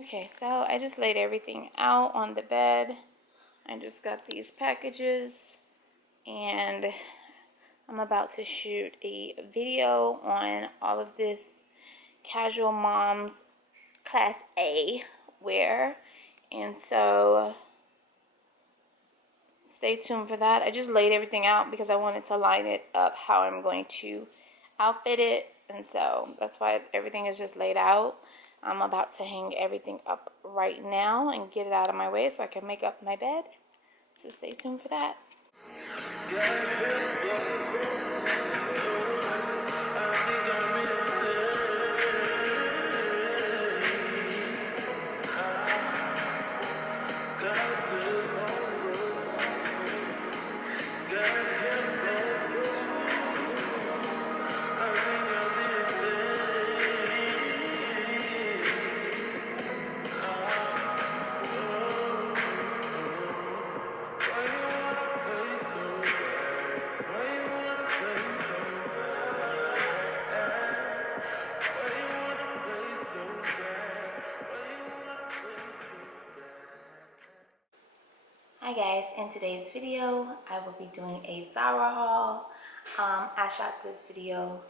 Okay, so I just laid everything out on the bed. I just got these packages and I'm about to shoot a video on all of this casual moms class A wear, and so stay tuned for that. I just laid everything out because I wanted to line it up how I'm going to outfit it, and so that's why everything is just laid out. I'm about to hang everything up right now and get it out of my way so I can make up my bed, so stay tuned for that. Hi guys, in today's video I will be doing a Zara haul. I shot this video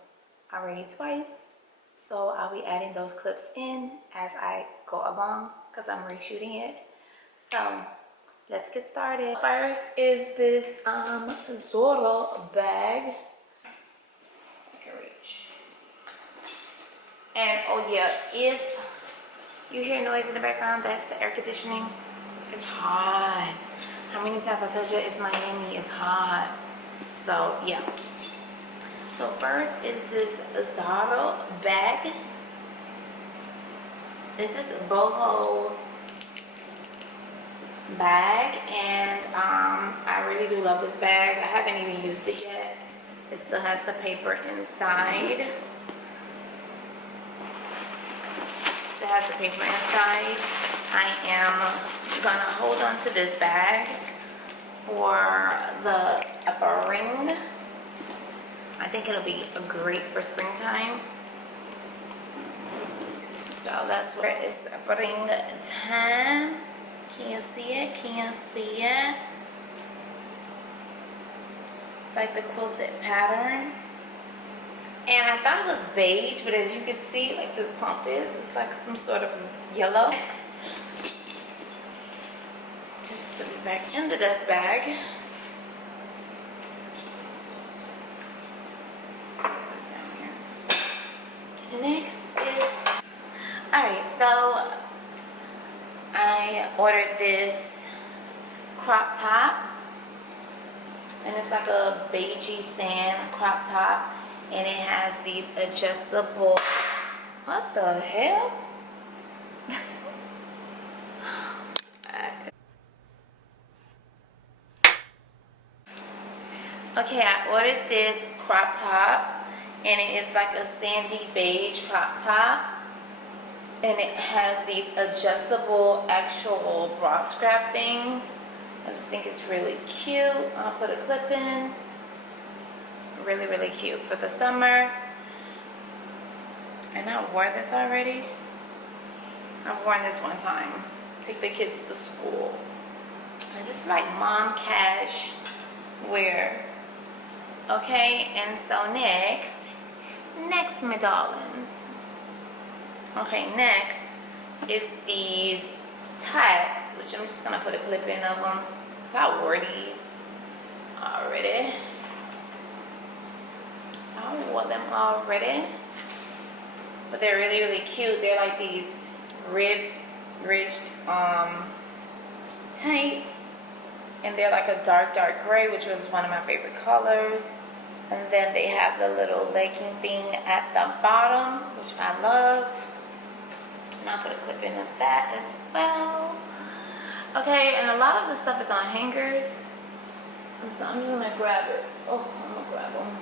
already twice, so I'll be adding those clips in as I go along because I'm reshooting it. So let's get started. First is this Zara bag. I can reach. And oh yeah, if you hear noise in the background, that's the air conditioning. It's hot. How many times I told you it's Miami, it's hot. So yeah. So first is this Zara bag. This is Boho Bag, and I really do love this bag. I haven't even used it yet. It still has the paper inside. Still has the paper inside. I am gonna hold on to this bag for the spring. I think it'll be great for springtime. So that's where it's springtime. Can you see it? Can you see it? It's like the quilted pattern. And I thought it was beige, but as you can see, like this pump is, it's like some sort of yellow. Just put this back in the dust bag. Next is, alright, so I ordered this crop top, and it's like a beigey sand crop top, and it has these adjustable, what the hell? Okay, I ordered this crop top, and it is like a sandy beige crop top, and it has these adjustable actual bra strap things. I just think it's really cute. I'll put a clip in. Really, really cute for the summer. And I wore this already. I've worn this one time. Take the kids to school. And this is like mom cash wear. Okay, and so next my darlings. Okay, next is these tights, which I'm just gonna put a clip in of them. So I wore these already. I wore them already, but they're really, really cute. They're like these ridged tights, and they're like a dark gray, which was one of my favorite colors. And then they have the little legging thing at the bottom, which I love. And I'll put a clip in of that as well. Okay, and a lot of the stuff is on hangers, and so I'm just gonna grab it. Oh, I'm gonna grab them.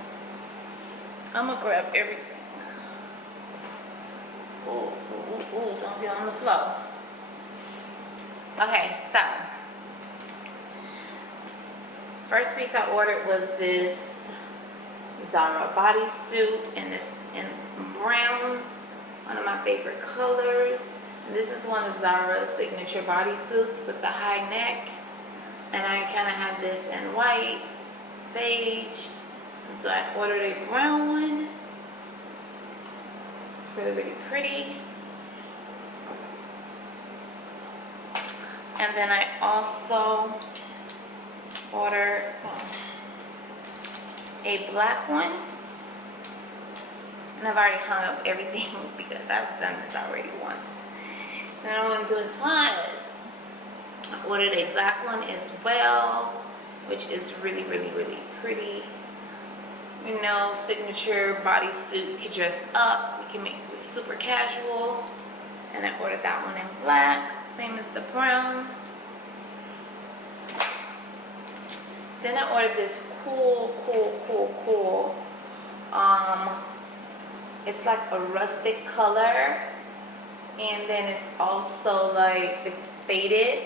I'm gonna grab everything. Ooh, don't feel on the floor. Okay, so first piece I ordered was this Zara bodysuit, and this is in brown, one of my favorite colors. And this is one of Zara's signature bodysuits with the high neck, and I kind of have this in white, beige, and so I ordered a brown one. It's really, really pretty. And then I also ordered a black one, and I've already hung up everything because I've done this already once, and I don't want to do it twice. I ordered a black one as well, which is really, really, really pretty. You know, signature bodysuit. You can dress up, you can make it super casual, and I ordered that one in black, same as the brown. Then I ordered this cool, it's like a rustic color, and then it's also like, it's faded.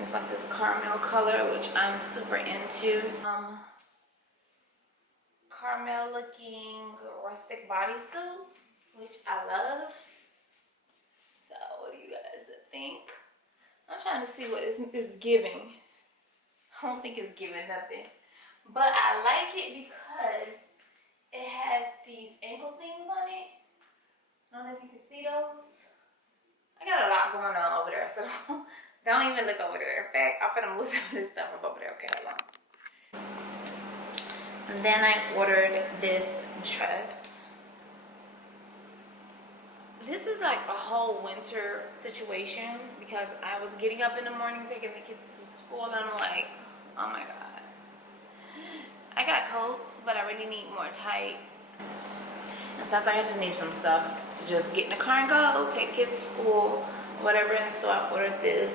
It's like this caramel color, which I'm super into. Caramel looking rustic bodysuit, which I love. So what do you guys think? I'm trying to see what it's giving. I don't think it's giving nothing, but I like it because it has these ankle things on it. I don't know if you can see those. I got a lot going on over there, so don't even look over there. In fact, I'm gonna move some of this stuff up over there. Okay, hold on. And then I ordered this dress. This is like a whole winter situation because I was getting up in the morning, taking the kids to school, and I'm like, oh my god, I got coats, but I really need more tights. And so I was like, I just need some stuff to just get in the car and go, take kids to school, whatever. And so I ordered this.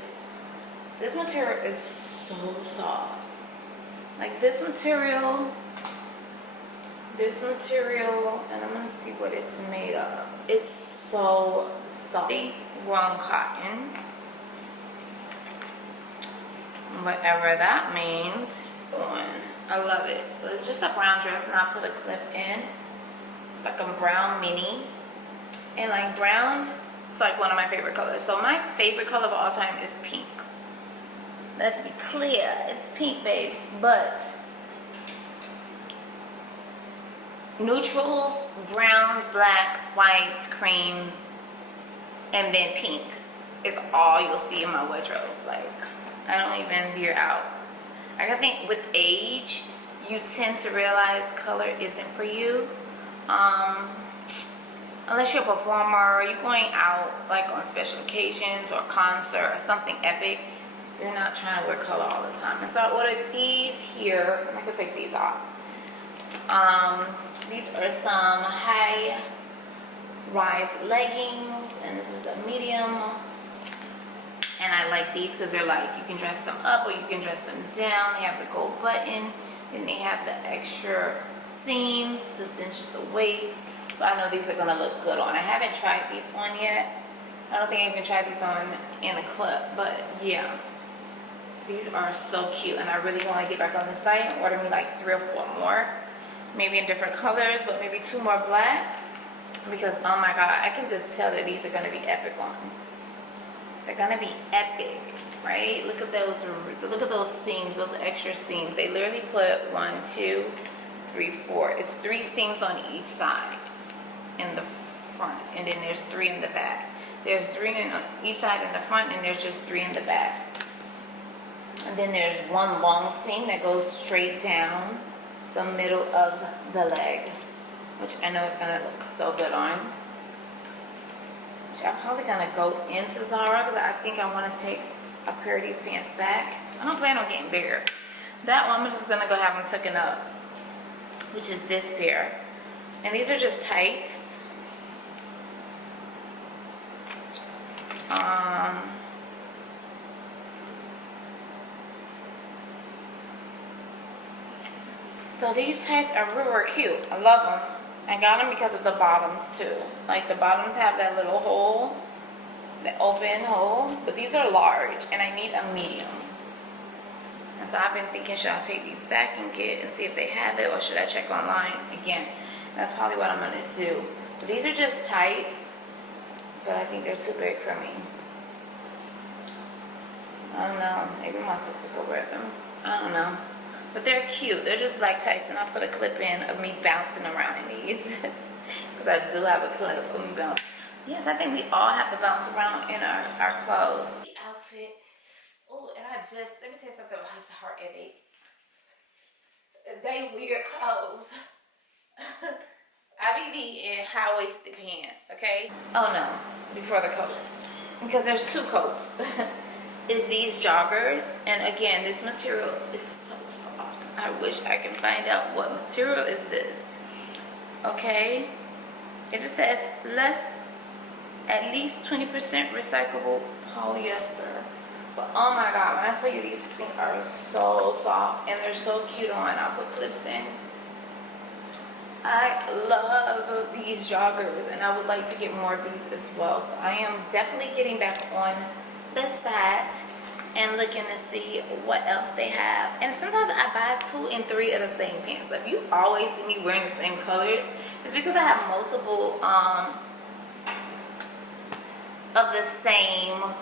This material is so soft. Like this material, and I'm gonna see what it's made of. It's so soft. Grown cotton. Whatever that means. I love it. So it's just a brown dress, and I'll put a clip in. It's like a brown mini, and like brown, it's like one of my favorite colors. So my favorite color of all time is pink. Let's be clear, it's pink, babes. But neutrals, browns, blacks, whites, creams, and then pink is all you'll see in my wardrobe. Like, I don't even veer out. Like, I think with age, you tend to realize color isn't for you. Unless you're a performer or you're going out like on special occasions or concert or something epic, you're not trying to wear color all the time. And so I ordered these here. I could take these off. These are some high rise leggings, and this is a medium. And I like these because they're like, you can dress them up or you can dress them down. They have the gold button, then they have the extra seams to cinch the waist. So I know these are gonna look good on. I haven't tried these on yet. I don't think I even tried these on in a clip, but yeah. These are so cute, and I really want to get back on the site and order me like 3 or 4 more. Maybe in different colors, but maybe 2 more black. Because oh my god, I can just tell that these are gonna be epic on. They're gonna be epic, right? Look at those seams, those extra seams. They literally put 1, 2, 3, 4. It's 3 seams on each side in the front, and then there's 3 in the back. There's 3 on each side in the front, and there's just 3 in the back. And then there's 1 long seam that goes straight down the middle of the leg, which I know is gonna look so good on. Which I'm probably gonna go into Zara because I think I want to take a pair of these pants back. I don't plan on getting bigger. That one I'm just gonna go have them tucking up, which is this pair. And these are just tights. So these tights are really cute. I love them. I got them because of the bottoms too. Like the bottoms have that little hole, the open hole, but these are large and I need a medium. And so I've been thinking, should I take these back and see if they have it, or should I check online again? That's probably what I'm gonna do. But these are just tights, but I think they're too big for me. I don't know, maybe my sister could wear them. I don't know. But they're cute. They're just black tights, and I put a clip in of me bouncing around in these. Because I do have a clip of me bouncing. Yes, I think we all have to bounce around in our clothes. The outfit. Oh, and let me tell you something about this heart headache. They weird clothes. I be needing high-waisted pants, okay? Oh no, before the coat. Because there's two coats. Is these joggers, and again, this material is so soft. I wish I can find out what material is this. Okay, it just says at least 20% recyclable polyester. But oh my god, when I tell you these are so soft and they're so cute on, I'll put clips in. I love these joggers, and I would like to get more of these as well. So I am definitely getting back on the site and looking to see what else they have. And sometimes I buy 2 and 3 of the same pants. So if you always see me wearing the same colors, it's because I have multiple of the same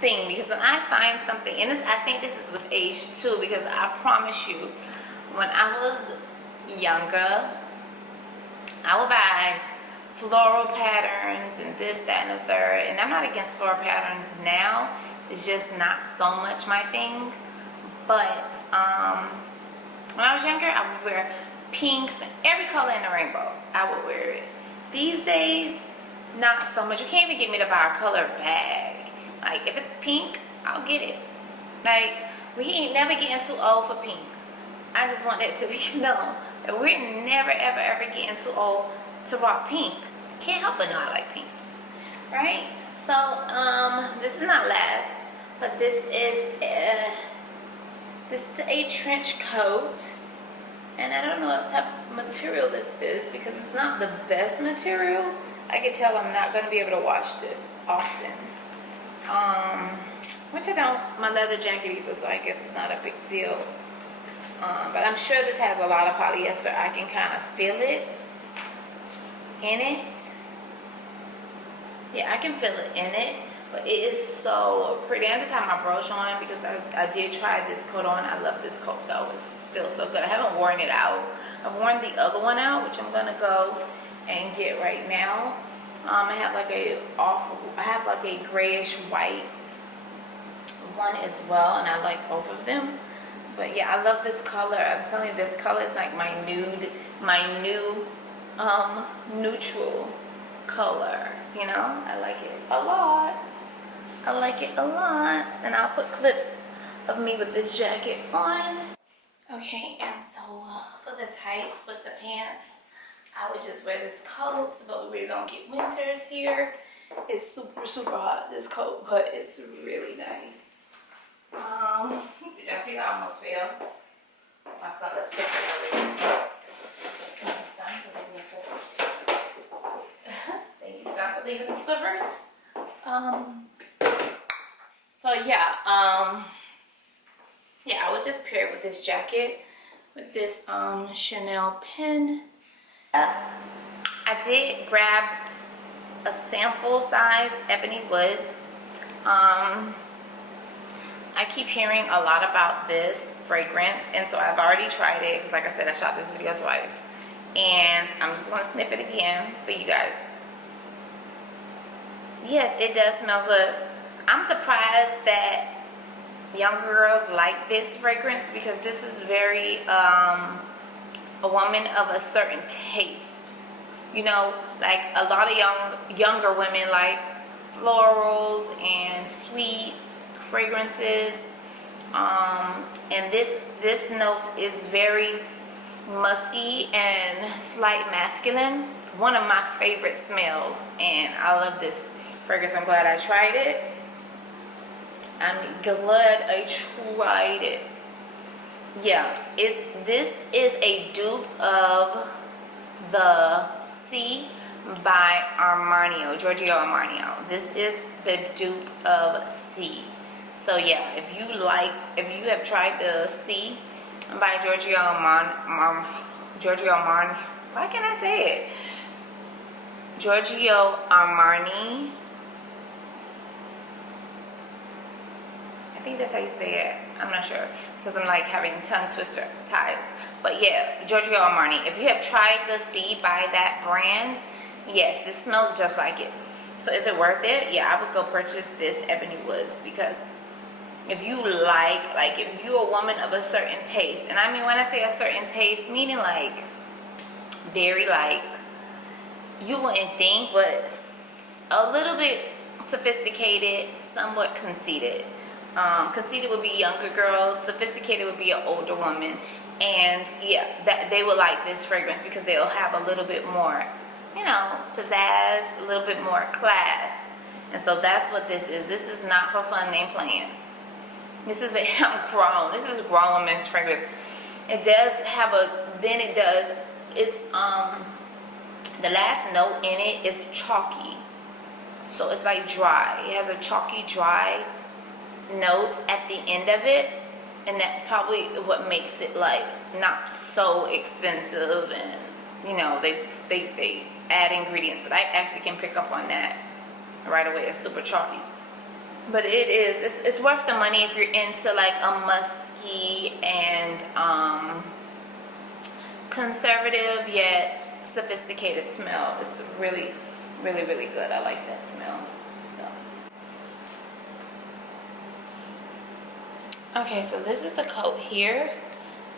thing. Because when I find something, and I think this is with age too, because I promise you, when I was younger, I would buy floral patterns and this, that, and the third. And I'm not against floral patterns now. It's just not so much my thing. But when I was younger, I would wear pinks and every color in the rainbow. I would wear it. These days, not so much. You can't even get me to buy a color bag. Like, if it's pink, I'll get it. Like, we ain't never getting too old for pink. I just want that to be known. That we're never, ever, ever getting too old to rock pink. Can't help but know I like pink, right? So this is not last, but this is a trench coat, and I don't know what type of material this is because it's not the best material. I can tell I'm not going to be able to wash this often, which I don't. My leather jacket either, so I guess it's not a big deal. But I'm sure this has a lot of polyester. I can kind of feel it in it. Yeah, I can feel it in it, but it is so pretty. I just have my brooch on because I did try this coat on. I love this coat though. It feels so good. I haven't worn it out. I've worn the other one out, which I'm gonna go and get right now. I have like a grayish white one as well, and I like both of them. But yeah, I love this color. I'm telling you, this color is like my new neutral color. You know, I like it a lot. I like it a lot. And I'll put clips of me with this jacket on. Okay, and so for the tights with the pants, I would just wear this coat, but we really don't get winters here. It's super, super hot, this coat, but it's really nice. Did y'all see I almost fell? My son left slippers earlier. My son for leaving the slippers. Thank you, son, for leaving the slippers. So yeah, yeah, I would just pair it with this jacket, with this Chanel pen. I did grab a sample size Ebony Woods. I keep hearing a lot about this fragrance, and so I've already tried it because, like I said, I shot this video twice, and I'm just gonna sniff it again for you guys. Yes, it does smell good. I'm surprised that young girls like this fragrance because this is very a woman of a certain taste. You know, like a lot of younger women like florals and sweet fragrances, and this note is very musky and slight masculine. One of my favorite smells, and I love this fragrance. I'm glad I tried it. I'm glad I tried it. Yeah, this is a dupe of the C by Giorgio Armani. This is the dupe of C. So yeah, if you have tried the C by Giorgio Armani, why can't I say it? Giorgio Armani. I think that's how you say it. I'm not sure because I'm like having tongue twister ties. But yeah, Giorgio Armani. If you have tried the C by that brand, yes, this smells just like it. So is it worth it? Yeah, I would go purchase this Ebony Woods, because if you like if you're a woman of a certain taste, and I mean when I say a certain taste, meaning like very like, you wouldn't think, but a little bit sophisticated, somewhat conceited. Conceited would be younger girls, sophisticated would be an older woman, and yeah, that they would like this fragrance because they'll have a little bit more, you know, pizzazz, a little bit more class. And so that's what this is. This is not for fun and playing. This is, I'm grown. This is grown women's fragrance. It does have it's the last note in it is chalky. So it's like dry. It has a chalky, dry note at the end of it. And that probably what makes it like not so expensive. And, you know, they add ingredients. But I actually can pick up on that right away. It's super chalky. But it's worth the money if you're into like a musky and conservative yet sophisticated smell. It's really, really, really good. I like that smell. So. Okay, so this is the coat here.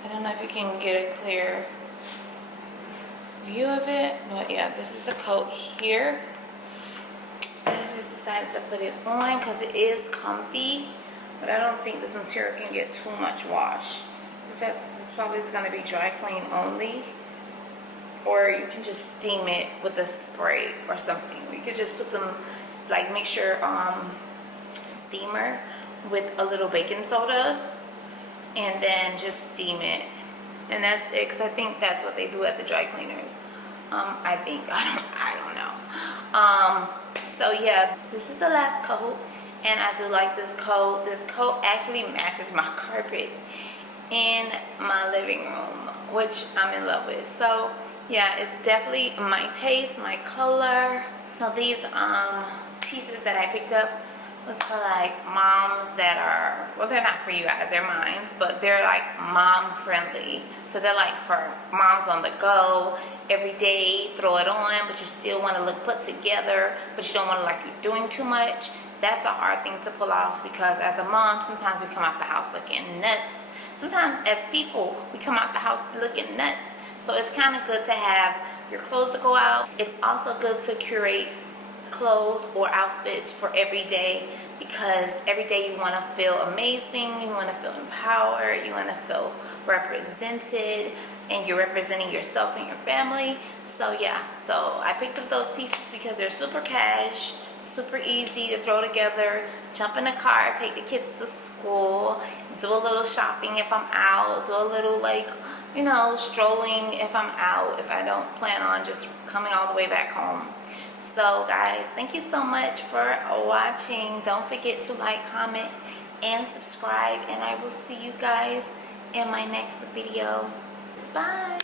I don't know if you can get a clear view of it, but yeah, this is the coat here. I just decided to put it on because it is comfy, but I don't think this material can get too much wash. This probably is going to be dry clean only, or you can just steam it with a spray or something. You could just put some like mixture steamer with a little baking soda and then just steam it, and that's it, because I think that's what they do at the dry cleaners. I think I don't know. So yeah, this is the last coat, and I do like this coat. This coat actually matches my carpet in my living room, which I'm in love with. So yeah, it's definitely my taste, my color. So these pieces that I picked up was for like moms that are, well, they're not for you guys, they're mine, but they're like mom friendly. So they're like for moms on the go, every day, throw it on, but you still want to look put together, but you don't want to like you're doing too much. That's a hard thing to pull off, because as a mom, sometimes we come out the house looking nuts. Sometimes as people, we come out the house looking nuts. So it's kind of good to have your clothes to go out. It's also good to curate clothes or outfits for every day, because every day you want to feel amazing, you want to feel empowered, you want to feel represented, and you're representing yourself and your family. So yeah, so I picked up those pieces because they're super cash, super easy to throw together, jump in the car, take the kids to school, do a little shopping if I'm out, do a little like, you know, strolling if I'm out, if I don't plan on just coming all the way back home. So guys, thank you so much for watching. Don't forget to like, comment, and subscribe, and I will see you guys in my next video. Bye.